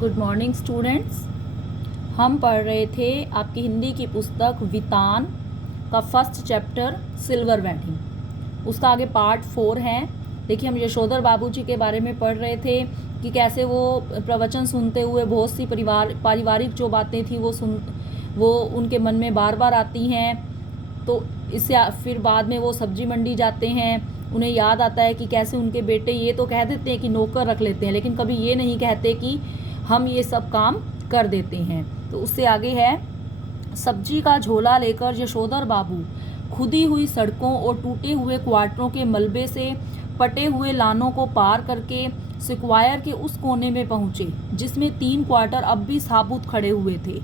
Good morning students. हम पढ़ रहे थे आपकी हिंदी की पुस्तक वितान का फर्स्ट चैप्टर सिल्वर वेडिंग। उसका आगे पार्ट 4 है। देखिए, हम यशोधर बाबूजी के बारे में पढ़ रहे थे कि कैसे वो प्रवचन सुनते हुए बहुत सी पारिवारिक जो बातें थी वो उनके मन में बार बार आती हैं। तो इससे फिर बाद में वो सब्जी मंडी जाते हैं, उन्हें याद आता है कि कैसे उनके बेटे ये तो कह देते हैं कि नौकर रख लेते हैं, लेकिन कभी ये नहीं कहते कि हम ये सब काम कर देते हैं। तो उससे आगे है, सब्जी का झोला लेकर यशोधर बाबू खुदी हुई सड़कों और टूटे हुए क्वार्टरों के मलबे से पटे हुए लानों को पार करके स्क्वायर के उस कोने में पहुंचे जिसमें 3 क्वार्टर अब भी साबुत खड़े हुए थे।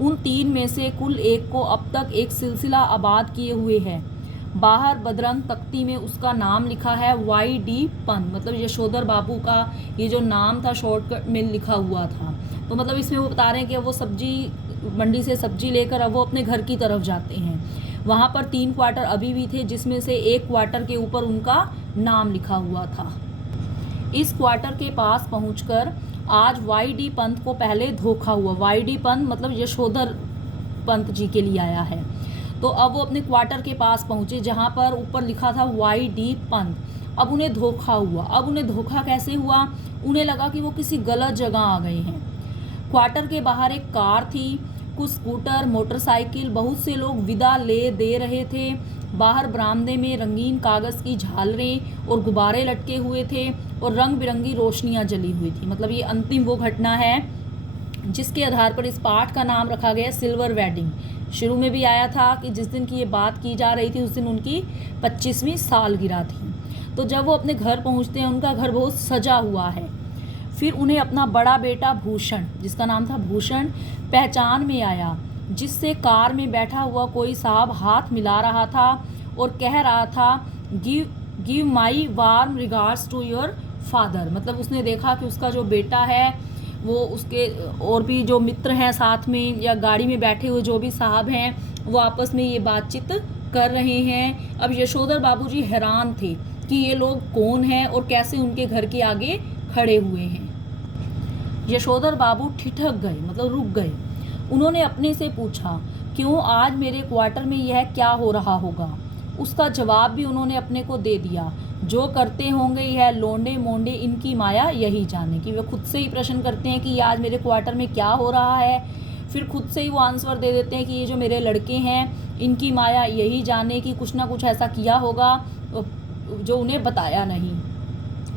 उन 3 में से कुल एक को अब तक एक सिलसिला आबाद किए हुए है। बाहर बदरंग तख्ती में उसका नाम लिखा है YD पंत, मतलब यशोधर बाबू का ये जो नाम था शॉर्टकट में लिखा हुआ था। तो मतलब इसमें वो बता रहे हैं कि अब वो सब्जी मंडी से सब्जी लेकर अब वो अपने घर की तरफ जाते हैं। वहाँ पर 3 क्वार्टर अभी भी थे जिसमें से एक क्वार्टर के ऊपर उनका नाम लिखा हुआ था। इस क्वार्टर के पास पहुंचकर आज YD पंत को पहले धोखा हुआ। YD पंत मतलब यशोधर पंत जी के लिए आया है। तो अब वो अपने क्वार्टर के पास पहुंचे जहां पर ऊपर लिखा था YD पंत। अब उन्हें धोखा हुआ। अब उन्हें धोखा कैसे हुआ? उन्हें लगा कि वो किसी गलत जगह आ गए हैं। क्वार्टर के बाहर एक कार थी, कुछ स्कूटर, मोटरसाइकिल, बहुत से लोग विदा ले दे रहे थे। बाहर बरामदे में रंगीन कागज़ की झालरें और गुब्बारे लटके हुए थे और रंग बिरंगी रोशनियां जली हुई थी। मतलब ये अंतिम वो घटना है जिसके आधार पर इस पाठ का नाम रखा गया सिल्वर वेडिंग। शुरू में भी आया था कि जिस दिन की ये बात की जा रही थी उस दिन उनकी 25वीं सालगिरह थी। तो जब वो अपने घर पहुंचते हैं, उनका घर बहुत सजा हुआ है। फिर उन्हें अपना बड़ा बेटा भूषण, जिसका नाम था भूषण, पहचान में आया, जिससे कार में बैठा हुआ कोई साहब हाथ मिला रहा था और कह रहा था give my warm regards to your father. मतलब उसने देखा कि उसका जो बेटा है वो उसके और भी जो मित्र हैं साथ में या गाड़ी में बैठे हुए जो भी साहब हैं वो आपस में ये बातचीत कर रहे हैं। अब यशोधर बाबूजी हैरान थे कि ये लोग कौन हैं और कैसे उनके घर के आगे खड़े हुए हैं। यशोधर बाबू ठिठक गए, मतलब रुक गए। उन्होंने अपने से पूछा, क्यों आज मेरे क्वार्टर में यह क्या हो रहा होगा? उसका जवाब भी उन्होंने अपने को दे दिया, जो करते होंगे यह लोंडे मोंडे, इनकी माया यही जाने। कि वे खुद से ही प्रश्न करते हैं कि आज मेरे क्वार्टर में क्या हो रहा है, फिर खुद से ही वो आंसर दे देते हैं कि ये जो मेरे लड़के हैं इनकी माया यही जाने कि कुछ ना कुछ ऐसा किया होगा जो उन्हें बताया नहीं।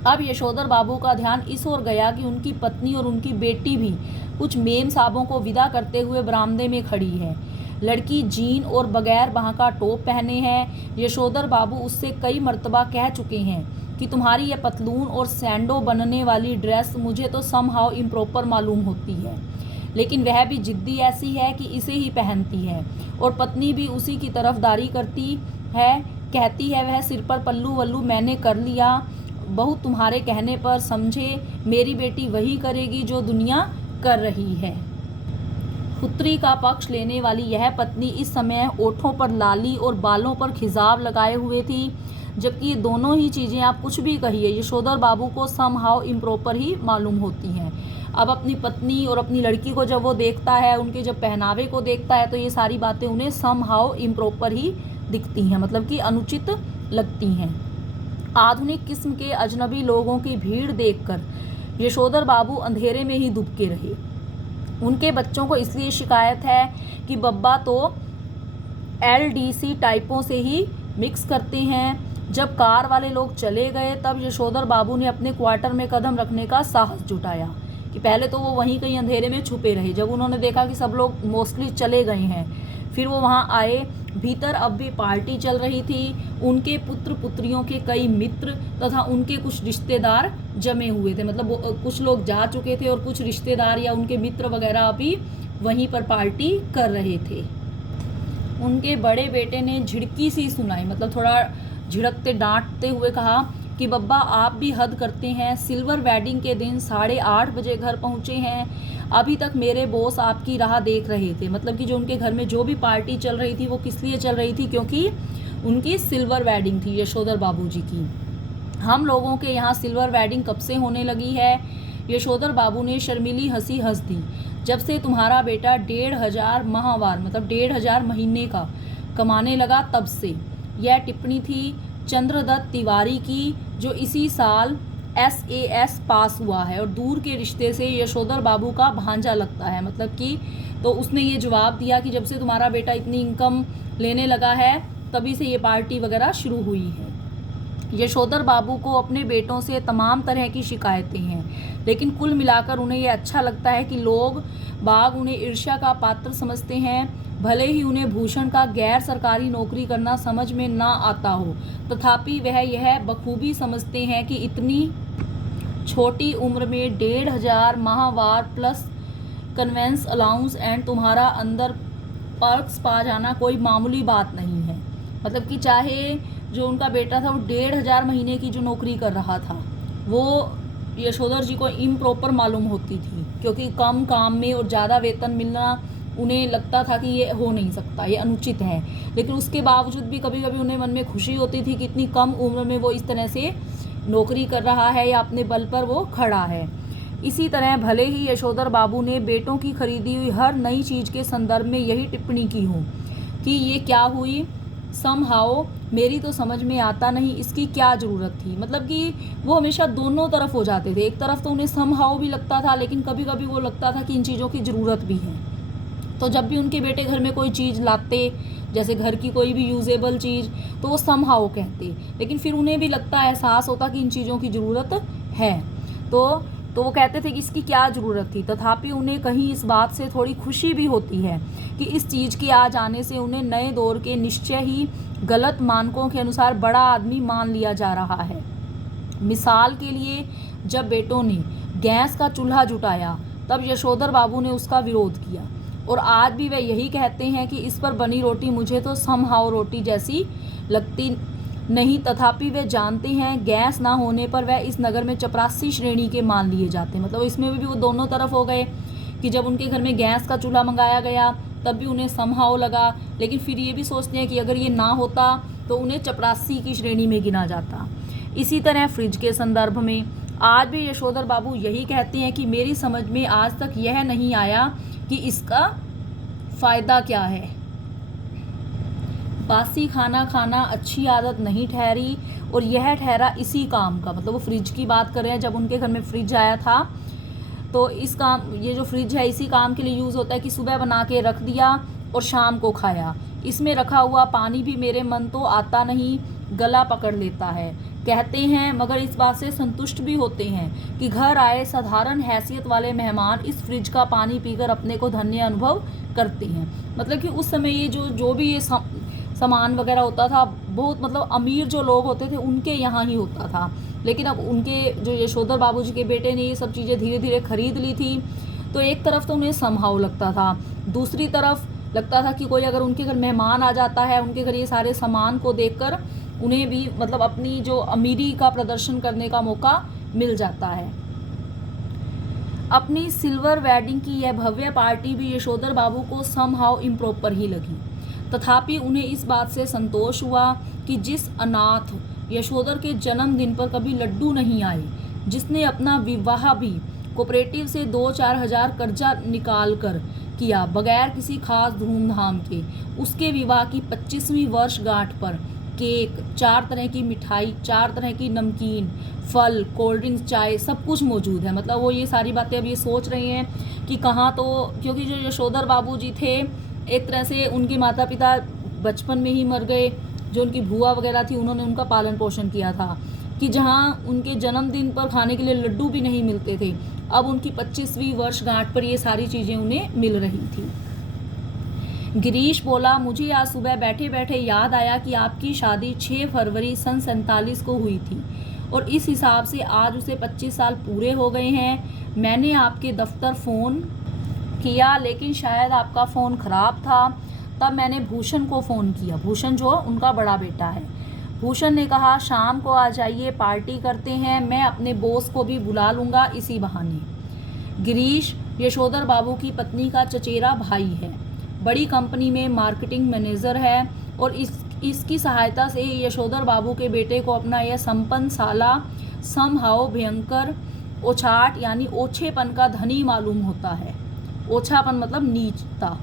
अब यशोधर बाबू का ध्यान इस ओर गया कि उनकी पत्नी और उनकी बेटी भी कुछ मेम साहबों को विदा करते हुए बरामदे में खड़ी है। लड़की जीन और बगैर बाह का टॉप पहने हैं। यशोधर बाबू उससे कई मर्तबा कह चुके हैं कि तुम्हारी यह पतलून और सैंडो बनने वाली ड्रेस मुझे तो समहाउ इम्प्रॉपर मालूम होती है, लेकिन वह भी जिद्दी ऐसी है कि इसे ही पहनती है। और पत्नी भी उसी की तरफदारी करती है, कहती है वह सिर पर पल्लू वल्लू मैंने कर लिया, बहू तुम्हारे कहने पर समझे, मेरी बेटी वही करेगी जो दुनिया कर रही है। पुत्री का पक्ष लेने वाली यह पत्नी इस समय ओठों पर लाली और बालों पर खिजाब लगाए हुए थी, जबकि ये दोनों ही चीज़ें आप कुछ भी कहिए यशोधर बाबू को समहाउ इम्प्रॉपर ही मालूम होती हैं। अब अपनी पत्नी और अपनी लड़की को जब वो देखता है, उनके जब पहनावे को देखता है, तो ये सारी बातें उन्हें समहाउ इम्प्रॉपर ही दिखती हैं, मतलब कि अनुचित लगती हैं। आधुनिक किस्म के अजनबी लोगों की भीड़ देखकर यशोधर बाबू अंधेरे में ही दुबके रहे। उनके बच्चों को इसलिए शिकायत है कि बब्बा तो LDC टाइपों से ही मिक्स करते हैं। जब कार वाले लोग चले गए तब यशोधर बाबू ने अपने क्वार्टर में कदम रखने का साहस जुटाया। कि पहले तो वो वहीं कहीं अंधेरे में छुपे रहे। जब उन्होंने देखा कि सब लोग मोस्टली चले गए हैं, फिर वो वहाँ आए। भीतर अब भी पार्टी चल रही थी। उनके पुत्र पुत्रियों के कई मित्र तथा उनके कुछ रिश्तेदार जमे हुए थे। मतलब कुछ लोग जा चुके थे और कुछ रिश्तेदार या उनके मित्र वगैरह अभी वहीं पर पार्टी कर रहे थे। उनके बड़े बेटे ने झिड़की सी सुनाई, मतलब थोड़ा झिड़कते डांटते हुए कहा कि बब्बा आप भी हद करते हैं। सिल्वर वेडिंग के दिन 8:30 बजे घर पहुंचे हैं। अभी तक मेरे बॉस आपकी राह देख रहे थे। मतलब कि जो उनके घर में जो भी पार्टी चल रही थी वो किस लिए चल रही थी? क्योंकि उनकी सिल्वर वेडिंग थी यशोधर बाबूजी की। हम लोगों के यहाँ सिल्वर वेडिंग कब से होने लगी है? यशोधर बाबू ने शर्मीली हंसी हंस दी। जब से तुम्हारा बेटा 1,500 माहवार मतलब 1,500 महीने का कमाने लगा तब से। यह टिप्पणी थी चंद्रदत्त तिवारी की, जो इसी साल SAS पास हुआ है और दूर के रिश्ते से यशोधर बाबू का भांजा लगता है। मतलब कि तो उसने ये जवाब दिया कि जब से तुम्हारा बेटा इतनी इनकम लेने लगा है तभी से ये पार्टी वगैरह शुरू हुई है। यशोधर बाबू को अपने बेटों से तमाम तरह की शिकायतें हैं, लेकिन कुल मिलाकर उन्हें यह अच्छा लगता है कि लोग बाग उन्हें ईर्ष्या का पात्र समझते हैं। भले ही उन्हें भूषण का गैर सरकारी नौकरी करना समझ में ना आता हो, तथापि वह यह बखूबी समझते हैं कि इतनी छोटी उम्र में 1,500 माहवार प्लस कन्वेंस अलाउंस एंड तुम्हारा अंदर पर्क्स पा जाना कोई मामूली बात नहीं है। मतलब कि चाहे जो उनका बेटा था वो 1,500 महीने की जो नौकरी कर रहा था वो यशोधर जी को इम्प्रॉपर मालूम होती थी, क्योंकि कम काम में और ज़्यादा वेतन मिलना उन्हें लगता था कि ये हो नहीं सकता, ये अनुचित है। लेकिन उसके बावजूद भी कभी कभी उन्हें मन में खुशी होती थी कि इतनी कम उम्र में वो इस तरह से नौकरी कर रहा है या अपने बल पर वो खड़ा है। इसी तरह भले ही यशोधर बाबू ने बेटों की खरीदी हुई हर नई चीज़ के संदर्भ में यही टिप्पणी की हो कि ये क्या हुई, समहाउ मेरी तो समझ में आता नहीं, इसकी क्या ज़रूरत थी। मतलब कि वो हमेशा दोनों तरफ हो जाते थे। एक तरफ तो उन्हें समहाउ भी लगता था, लेकिन कभी कभी वो लगता था कि इन चीज़ों की ज़रूरत भी है। तो जब भी उनके बेटे घर में कोई चीज़ लाते, जैसे घर की कोई भी यूजेबल चीज़, तो वो समहाउ कहते, लेकिन फिर उन्हें भी लगता, एहसास होता कि इन चीज़ों की ज़रूरत है। तो वो कहते थे कि इसकी क्या ज़रूरत थी। तथापि उन्हें कहीं इस बात से थोड़ी खुशी भी होती है कि इस चीज़ के आ जाने से उन्हें नए दौर के निश्चय ही गलत मानकों के अनुसार बड़ा आदमी मान लिया जा रहा है। मिसाल के लिए, जब बेटों ने गैस का चूल्हा जुटाया तब यशोधर बाबू ने उसका विरोध किया, और आज भी वे यही कहते हैं कि इस पर बनी रोटी मुझे तो समहाउ रोटी जैसी लगती नहीं। तथापि वे जानते हैं गैस ना होने पर वह इस नगर में चपरासी श्रेणी के मान लिए जाते हैं। मतलब इसमें भी वो दोनों तरफ हो गए कि जब उनके घर में गैस का चूल्हा मंगाया गया तब भी उन्हें समहाउ लगा, लेकिन फिर ये भी सोचते हैं कि अगर ये ना होता तो उन्हें चपरासी की श्रेणी में गिना जाता। इसी तरह फ्रिज के संदर्भ में आज भी यशोधर बाबू यही कहते हैं कि मेरी समझ में आज तक यह नहीं आया कि इसका फ़ायदा क्या है। बासी खाना खाना अच्छी आदत नहीं ठहरी, और यह ठहरा इसी काम का। मतलब वो फ्रिज की बात कर रहे हैं, जब उनके घर में फ्रिज आया था तो इस काम, ये जो फ्रिज है इसी काम के लिए यूज़ होता है कि सुबह बना के रख दिया और शाम को खाया। इसमें रखा हुआ पानी भी मेरे मन तो आता नहीं, गला पकड़ लेता है कहते हैं, मगर इस बात से संतुष्ट भी होते हैं कि घर आए साधारण हैसियत वाले मेहमान इस फ्रिज का पानी पीकर अपने को धन्य अनुभव करते हैं। मतलब कि उस समय ये जो भी ये सामान वगैरह होता था, बहुत मतलब अमीर जो लोग होते थे उनके यहाँ ही होता था। लेकिन अब उनके जो यशोधर बाबू जी के बेटे ने ये सब चीज़ें धीरे धीरे खरीद ली थी, तो एक तरफ तो उन्हें समहाउ लगता था, दूसरी तरफ लगता था कि कोई अगर उनके घर मेहमान आ जाता है, उनके घर ये सारे सामान को देखकर उन्हें भी मतलब अपनी जो अमीरी का प्रदर्शन करने का मौका मिल जाता है। अपनी सिल्वर वेडिंग की यह भव्य पार्टी भी यशोधर बाबू को समहाउ इम्प्रॉपर ही लगी। तथापि उन्हें इस बात से संतोष हुआ कि जिस अनाथ यशोधर के जन्मदिन पर कभी लड्डू नहीं आए, जिसने अपना विवाह भी कोऑपरेटिव से 2-4 हज़ार कर्जा निकाल कर किया बगैर किसी खास धूमधाम के, उसके विवाह की 25वीं वर्षगांठ पर केक, 4 तरह की मिठाई, 4 तरह की नमकीन, फल, कोल्ड ड्रिंक्स, चाय, सब कुछ मौजूद है। मतलब वो ये सारी बातें अब ये सोच रहे हैं कि कहाँ, तो क्योंकि जो यशोधर बाबू जी थे एक तरह से उनके माता पिता बचपन में ही मर गए, जो उनकी बुआ वगैरह थी उन्होंने उनका पालन पोषण किया था, कि जहाँ उनके जन्मदिन पर खाने के लिए लड्डू भी नहीं मिलते थे, अब उनकी 25वीं वर्षगांठ पर ये सारी चीज़ें उन्हें मिल रही थी। गिरीश बोला, मुझे आज सुबह बैठे बैठे याद आया कि आपकी शादी 6 फरवरी सन 47 को हुई थी और इस हिसाब से आज उसे 25 साल पूरे हो गए हैं। मैंने आपके दफ्तर फ़ोन किया, लेकिन शायद आपका फ़ोन ख़राब था। तब मैंने भूषण को फ़ोन किया, भूषण जो उनका बड़ा बेटा है। भूषण ने कहा, शाम को आ जाइए, पार्टी करते हैं, मैं अपने बॉस को भी बुला लूँगा इसी बहाने। गिरीश यशोधर बाबू की पत्नी का चचेरा भाई है, बड़ी कंपनी में मार्केटिंग मैनेजर है और इसकी सहायता से यशोधर बाबू के बेटे को अपना यह संपन्न साला समहाउ भयंकर ओछाट यानी ओछेपन का धनी मालूम होता है। ओछापन मतलब नीचता।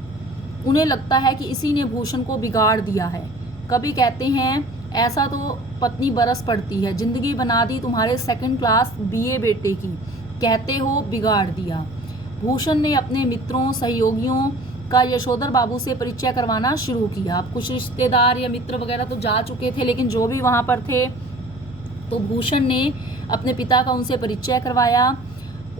उन्हें लगता है कि इसी ने भूषण को बिगाड़ दिया है। कभी कहते हैं ऐसा तो पत्नी बरस पड़ती है, जिंदगी बना दी तुम्हारे सेकंड क्लास बीए बेटे की, कहते हो बिगाड़ दिया। भूषण ने अपने मित्रों सहयोगियों का यशोधर बाबू से परिचय करवाना शुरू किया। अब कुछ रिश्तेदार या मित्र वगैरह तो जा चुके थे, लेकिन जो भी वहाँ पर थे तो भूषण ने अपने पिता का उनसे परिचय करवाया।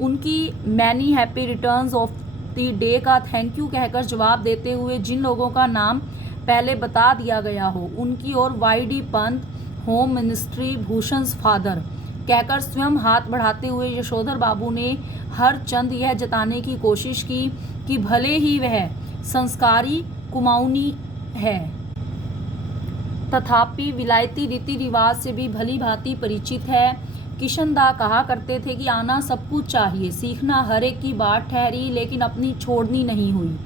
उनकी many happy returns of the day का थैंक यू कहकर जवाब देते हुए जिन लोगों का नाम पहले बता दिया गया हो उनकी ओर वाई.डी. पंत, होम मिनिस्ट्री, भूषण्स फादर कहकर स्वयं हाथ बढ़ाते हुए यशोधर बाबू ने हर चंद यह जताने की कोशिश की कि भले ही वह संस्कारी कुमाऊनी है, तथापि विलायती रीति रिवाज से भी भली भांति परिचित है। किशनदा कहा करते थे कि आना सब कुछ चाहिए, सीखना हर एक की बात ठहरी, लेकिन अपनी छोड़नी नहीं हुई।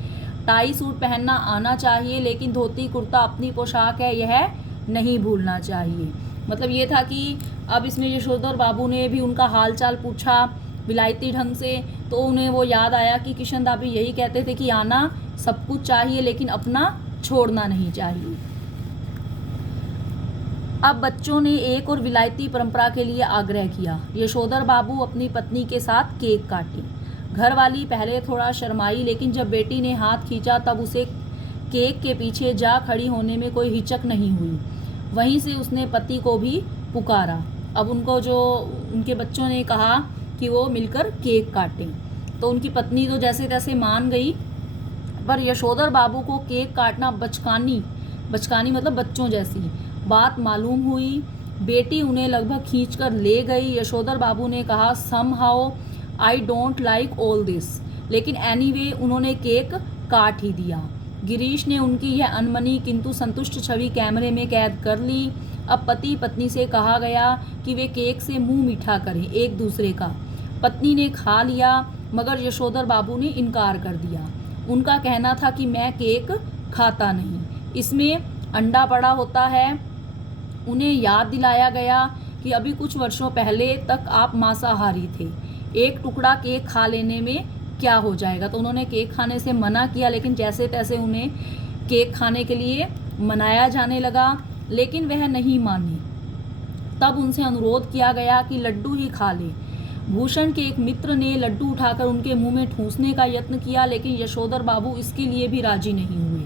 टाई सूट पहनना आना चाहिए, लेकिन धोती कुर्ता अपनी पोशाक है, यह नहीं भूलना चाहिए। मतलब ये था कि अब इसमें यशोधर बाबू ने भी उनका हाल चाल पूछा विलायती ढंग से, तो उन्हें वो याद आया कि किशनदा भी यही कहते थे कि आना सब कुछ चाहिए, लेकिन अपना छोड़ना नहीं चाहिए। अब बच्चों ने एक और विलायती परंपरा के लिए आग्रह किया। यशोधर बाबू अपनी पत्नी के साथ केक काटी। घरवाली पहले थोड़ा शर्माई, लेकिन जब बेटी ने हाथ खींचा तब उसे केक के पीछे जा खड़ी होने में कोई हिचक नहीं हुई। वहीं से उसने पति को भी पुकारा। अब उनको जो उनके बच्चों ने कहा कि वो मिलकर केक काटें, तो उनकी पत्नी तो जैसे तैसे मान गई, पर यशोधर बाबू को केक काटना बचकानी मतलब बच्चों जैसी बात मालूम हुई। बेटी उन्हें लगभग खींचकर ले गई। यशोधर बाबू ने कहा somehow I don't like all this, लेकिन एनीवे उन्होंने केक काट ही दिया। गिरीश ने उनकी यह अनमनी किंतु संतुष्ट छवि कैमरे में कैद कर ली। अब पति पत्नी से कहा गया कि वे केक से मुंह मीठा करें एक दूसरे का। पत्नी ने खा लिया, मगर यशोधर बाबू ने इनकार कर दिया। उनका कहना था कि मैं केक खाता नहीं, इसमें अंडा पड़ा होता है। उन्हें याद दिलाया गया कि अभी कुछ वर्षों पहले तक आप मांसाहारी थे, एक टुकड़ा केक खा लेने में क्या हो जाएगा। तो उन्होंने केक खाने से मना किया, लेकिन जैसे तैसे उन्हें केक खाने के लिए मनाया जाने लगा, लेकिन वह नहीं मानी। तब उनसे अनुरोध किया गया कि लड्डू ही खा ले। भूषण के एक मित्र ने लड्डू उठाकर उनके मुंह में ठूंसने का यत्न किया, लेकिन यशोधर बाबू इसके लिए भी राजी नहीं हुए।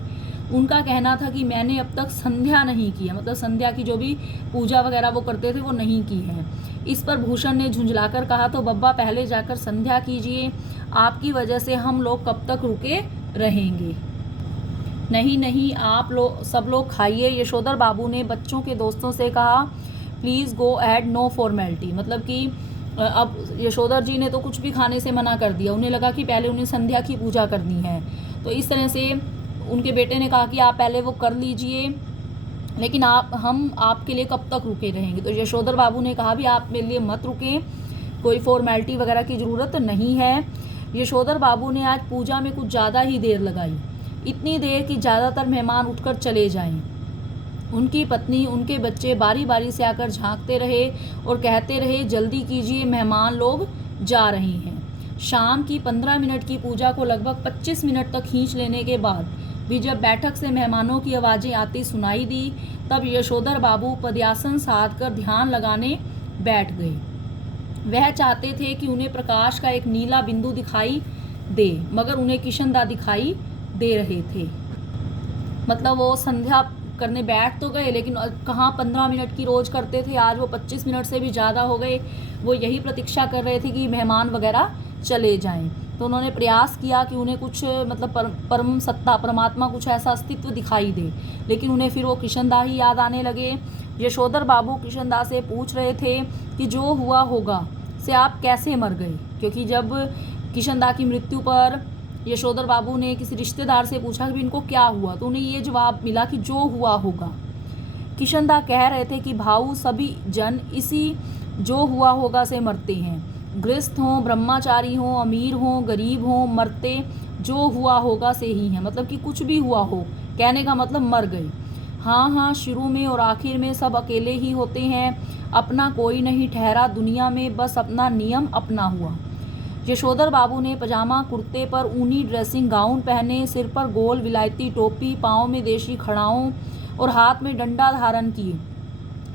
उनका कहना था कि मैंने अब तक संध्या नहीं की है, मतलब संध्या की जो भी पूजा वगैरह वो करते थे वो नहीं की है। इस पर भूषण ने झुंझलाकर कहा तो बब्बा पहले जाकर संध्या कीजिए, आपकी वजह से हम लोग कब तक रुके रहेंगे। नहीं नहीं, आप लोग सब लोग खाइए। यशोधर बाबू ने बच्चों के दोस्तों से कहा please go ahead, no formality. मतलब कि अब यशोधर जी ने तो कुछ भी खाने से मना कर दिया, उन्हें लगा कि पहले उन्हें संध्या की पूजा करनी है। तो इस तरह से उनके बेटे ने कहा कि आप पहले वो कर लीजिए, लेकिन हम आपके लिए कब तक रुके रहेंगे। तो यशोधर बाबू ने कहा भी आप मेरे लिए मत रुकें, कोई फॉर्मेलिटी वगैरह की ज़रूरत नहीं है। यशोधर बाबू ने आज पूजा में कुछ ज़्यादा ही देर लगाई, इतनी देर कि ज़्यादातर मेहमान उठकर चले जाएं। उनकी पत्नी उनके बच्चे बारी बारी से आकर झांकते रहे और कहते रहे जल्दी कीजिए, मेहमान लोग जा रहे हैं। शाम की 15 मिनट की पूजा को लगभग 25 मिनट तक खींच लेने के बाद भी जब बैठक से मेहमानों की आवाज़ें आती सुनाई दी, तब यशोधर बाबू पद्यासन साध कर ध्यान लगाने बैठ गए। वह चाहते थे कि उन्हें प्रकाश का एक नीला बिंदु दिखाई दे, मगर उन्हें किशनदा दिखाई दे रहे थे। मतलब वो संध्या करने बैठ तो गए, लेकिन कहाँ 15 मिनट की रोज़ करते थे, आज वो 25 मिनट से भी ज़्यादा हो गए। वो यही प्रतीक्षा कर रहे थे कि मेहमान वगैरह चले जाएं। तो उन्होंने प्रयास किया कि उन्हें कुछ मतलब परम सत्ता परमात्मा कुछ ऐसा अस्तित्व दिखाई दे, लेकिन उन्हें फिर वो किशनदा ही याद आने लगे। यशोधर बाबू किशनदा से पूछ रहे थे कि जो हुआ होगा से आप कैसे मर गए, क्योंकि जब किशनदा की मृत्यु पर यशोधर बाबू ने किसी रिश्तेदार से पूछा कि इनको क्या हुआ, तो उन्हें ये जवाब मिला कि जो हुआ होगा। किशनदा कह रहे थे कि भाऊ सभी जन इसी जो हुआ होगा से मरते हैं, गृहस्थ हों, ब्रह्मचारी हों, अमीर हों, गरीब हों, मरते जो हुआ होगा से ही हैं। मतलब कि कुछ भी हुआ हो, कहने का मतलब मर गए। हाँ हाँ, शुरू में और आखिर में सब अकेले ही होते हैं। अपना कोई नहीं ठहरा दुनिया में, बस अपना नियम अपना हुआ। यशोधर बाबू ने पजामा कुर्ते पर ऊनी ड्रेसिंग गाउन पहने, सिर पर गोल विलायती टोपी, पाँव में देशी खड़ाओं और हाथ में डंडा धारण किए।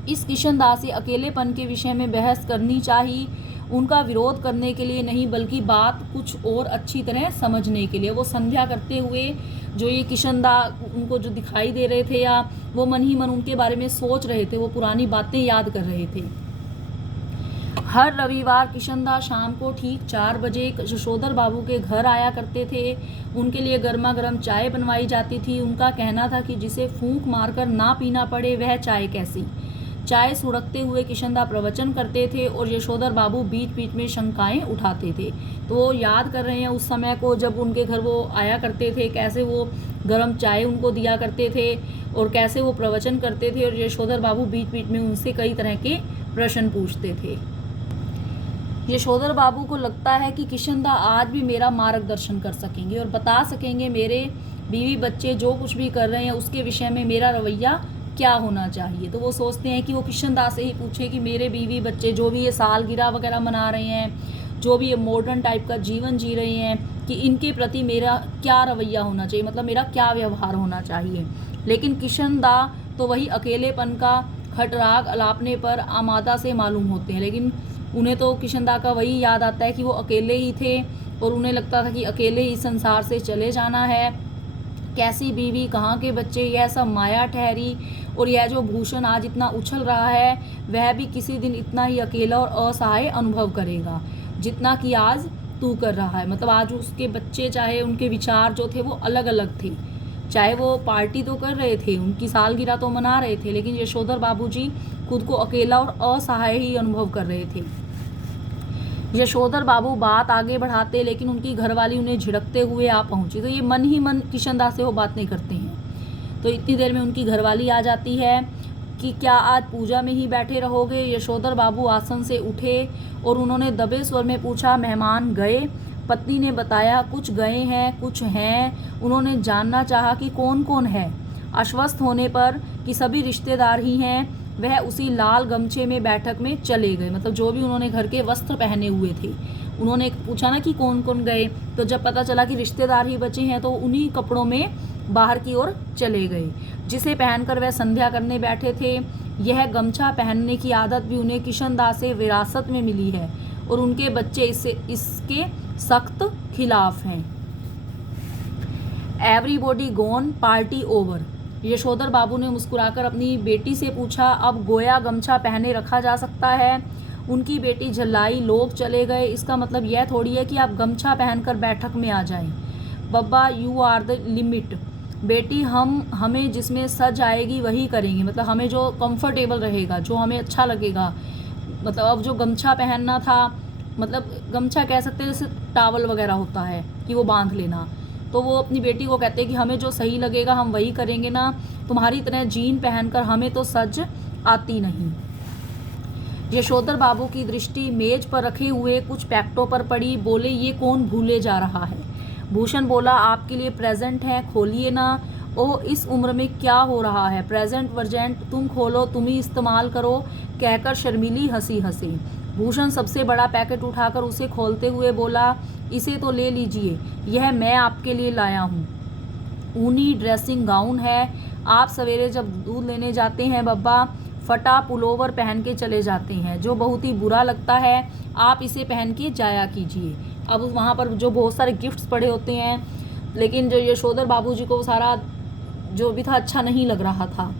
इस किशनदास से अकेलेपन के विषय में बहस करनी चाहिए, उनका विरोध करने के लिए नहीं, बल्कि बात कुछ और अच्छी तरह समझने के लिए। वो संध्या करते हुए जो ये किशनदा उनको जो दिखाई दे रहे थे, या वो मन ही मन उनके बारे में सोच रहे थे, वो पुरानी बातें याद कर रहे थे। हर रविवार किशनदा शाम को ठीक 4 बजे यशोधर बाबू के घर आया करते थे। उनके लिए गर्मा गर्म चाय बनवाई जाती थी। उनका कहना था कि जिसे फूंक मारकर ना पीना पड़े वह चाय कैसी। चाय सुड़कते हुए किशनदा प्रवचन करते थे और यशोधर बाबू बीच बीच में शंकाएं उठाते थे। तो वो याद कर रहे हैं उस समय को, जब उनके घर वो आया करते थे, कैसे वो गर्म चाय उनको दिया करते थे और कैसे वो प्रवचन करते थे, और यशोधर बाबू बीच बीच में उनसे कई तरह के प्रश्न पूछते थे। यशोधर बाबू को लगता है कि किशनदा आज भी मेरा मार्गदर्शन कर सकेंगे और बता सकेंगे मेरे बीवी बच्चे जो कुछ भी कर रहे हैं उसके विषय में मेरा रवैया क्या होना चाहिए। तो वो सोचते हैं कि वो किशनदा से ही पूछे कि मेरे बीवी बच्चे जो भी ये सालगिरह वगैरह मना रहे हैं, जो भी ये मॉडर्न टाइप का जीवन जी रहे हैं, कि इनके प्रति मेरा क्या रवैया होना चाहिए, मतलब मेरा क्या व्यवहार होना चाहिए। लेकिन किशनदा तो वही अकेलेपन का खटराग अलापने पर आमादा से मालूम होते हैं। लेकिन उन्हें तो किशनदा का वही याद आता है कि वो अकेले ही थे और उन्हें लगता था कि अकेले ही संसार से चले जाना है। कैसी बीवी, कहाँ के बच्चे, यह सब माया ठहरी। और यह जो भूषण आज इतना उछल रहा है वह भी किसी दिन इतना ही अकेला और असहाय अनुभव करेगा जितना कि आज तू कर रहा है। मतलब आज उसके बच्चे, चाहे उनके विचार जो थे वो अलग अलग थे, चाहे वो पार्टी तो कर रहे थे, उनकी सालगिरह तो मना रहे थे, लेकिन यशोधर बाबूजी खुद को अकेला और असहाय ही अनुभव कर रहे थे। यशोधर बाबू बात आगे बढ़ाते, लेकिन उनकी घरवाली उन्हें झिड़कते हुए आ पहुंची। तो ये मन ही मन किशनदा से वो बातें करते हैं। तो इतनी देर में उनकी घरवाली आ जाती है कि क्या आज पूजा में ही बैठे रहोगे। यशोधर बाबू आसन से उठे और उन्होंने दबे स्वर में पूछा, मेहमान गए? पत्नी ने बताया, कुछ गए हैं, कुछ हैं। उन्होंने जानना चाहा कि कौन कौन है। आश्वस्त होने पर कि सभी रिश्तेदार ही हैं, वह उसी लाल गमछे में बैठक में चले गए। मतलब जो भी उन्होंने घर के वस्त्र पहने हुए थे, उन्होंने पूछा ना कि कौन कौन गए, तो जब पता चला कि रिश्तेदार ही बचे हैं तो उन्हीं कपड़ों में बाहर की ओर चले गए, जिसे पहनकर वह संध्या करने बैठे थे। यह गमछा पहनने की आदत भी उन्हें किशनदा से विरासत में मिली है और उनके बच्चे इसके सख्त खिलाफ हैं। Everybody gone, party over. Yashodhar babu ने मुस्कुराकर अपनी बेटी से पूछा, अब गोया गमछा पहने रखा जा सकता है? उनकी बेटी झल्लाई, लोग चले गए, इसका मतलब यह थोड़ी है कि आप गमछा पहनकर बैठक में आ जाएं। बब्बा, यू आर द लिमिट। बेटी, हमें जिसमें सज आएगी वही करेंगे, मतलब हमें जो कंफर्टेबल रहेगा, जो हमें अच्छा लगेगा। मतलब अब जो गमछा पहनना था, मतलब गमछा कह सकते हैं जैसे टावल वगैरह होता है कि वो बांध लेना, तो वो अपनी बेटी को कहते हैं कि हमें जो सही लगेगा हम वही करेंगे ना, तुम्हारी तरह जीन पहनकर हमें तो सज आती नहीं। यशोधर बाबू की दृष्टि मेज पर रखे हुए कुछ पैकेटों पर पड़ी। बोले, ये कौन भूले जा रहा है? भूषण बोला, आपके लिए प्रेजेंट है, खोलिए ना। ओह, इस उम्र में क्या हो रहा है? प्रेजेंट वर्जेंट, तुम खोलो, तुम ही इस्तेमाल करो, कहकर शर्मीली हंसी हंसी। भूषण सबसे बड़ा पैकेट उठाकर उसे खोलते हुए बोला, इसे तो ले लीजिए, यह मैं आपके लिए लाया हूँ। ऊनी ड्रेसिंग गाउन है। आप सवेरे जब दूध लेने जाते हैं बब्बा, फटा पुलोवर पहन के चले जाते हैं, जो बहुत ही बुरा लगता है। आप इसे पहन के जाया कीजिए। अब वहाँ पर जो बहुत सारे गिफ्ट्स पड़े होते हैं, लेकिन जो यशोधर बाबूजी को सारा जो भी था अच्छा नहीं लग रहा था,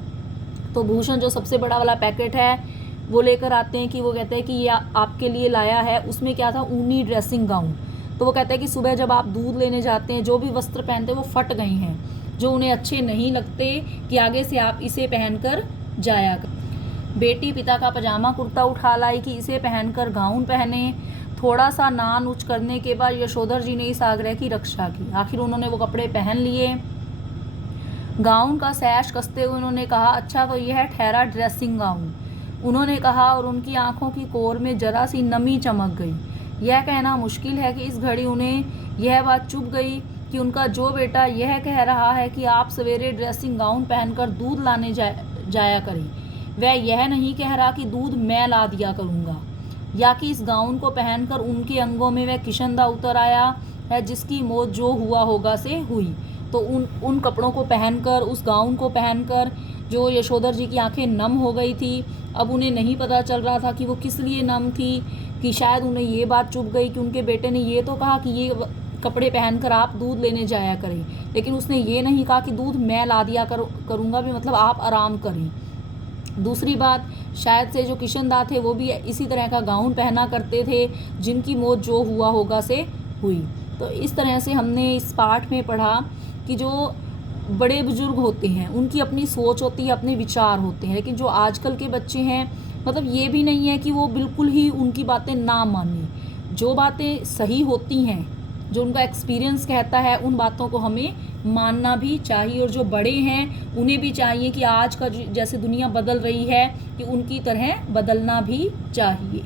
तो भूषण जो सबसे बड़ा वाला पैकेट है वो लेकर आते हैं, कि वो कहते हैं कि ये आपके लिए लाया है। उसमें क्या था? ऊनी ड्रेसिंग गाउन। तो वो कहते हैं कि सुबह जब आप दूध लेने जाते हैं, जो भी वस्त्र पहनते हैं वो फट गए हैं, जो उन्हें अच्छे नहीं लगते, कि आगे से आप इसे पहनकर जाया कर। बेटी पिता का पजामा कुर्ता उठा लाई कि इसे पहनकर गाउन पहने। थोड़ा सा नान उच्च करने के बाद यशोधर जी ने इस आग्रह की रक्षा की। आखिर उन्होंने वो कपड़े पहन लिए। गाउन का सैश कसते हुए उन्होंने कहा, अच्छा तो यह ठहरा ड्रेसिंग गाउन। उन्होंने कहा और उनकी आंखों की कोर में जरा सी नमी चमक गई। यह कहना मुश्किल है कि इस घड़ी उन्हें यह बात चुभ गई कि उनका जो बेटा यह कह रहा है कि आप सवेरे ड्रेसिंग गाउन पहनकर दूध लाने जाया करें, वह यह नहीं कह रहा कि दूध मैं ला दिया करूँगा, या कि इस गाउन को पहनकर उनके अंगों में वह किशनदा उतर आया है जिसकी मौत जो हुआ होगा से हुई। तो उन कपड़ों को पहनकर, उस गाउन को पहनकर जो यशोधर जी की आंखें नम हो गई थी, अब उन्हें नहीं पता चल रहा था कि वो किस लिए नम थी, कि शायद उन्हें ये बात चुभ गई कि उनके बेटे ने ये तो कहा कि ये कपड़े पहनकर आप दूध लेने जाया करें, लेकिन उसने ये नहीं कहा कि दूध मैं ला दिया करूँगा, भी मतलब आप आराम करें। दूसरी बात, शायद से जो किशनदा थे वो भी इसी तरह का गाउन पहना करते थे जिनकी मौत जो हुआ होगा से हुई। तो इस तरह से हमने इस पाठ में पढ़ा कि जो बड़े बुजुर्ग होते हैं उनकी अपनी सोच होती है, अपने विचार होते हैं, लेकिन जो आजकल के बच्चे हैं, मतलब ये भी नहीं है कि वो बिल्कुल ही उनकी बातें ना मानें। जो बातें सही होती हैं, जो उनका एक्सपीरियंस कहता है, उन बातों को हमें मानना भी चाहिए। और जो बड़े हैं उन्हें भी चाहिए कि आज का जैसे दुनिया बदल रही है कि उनकी तरह बदलना भी चाहिए।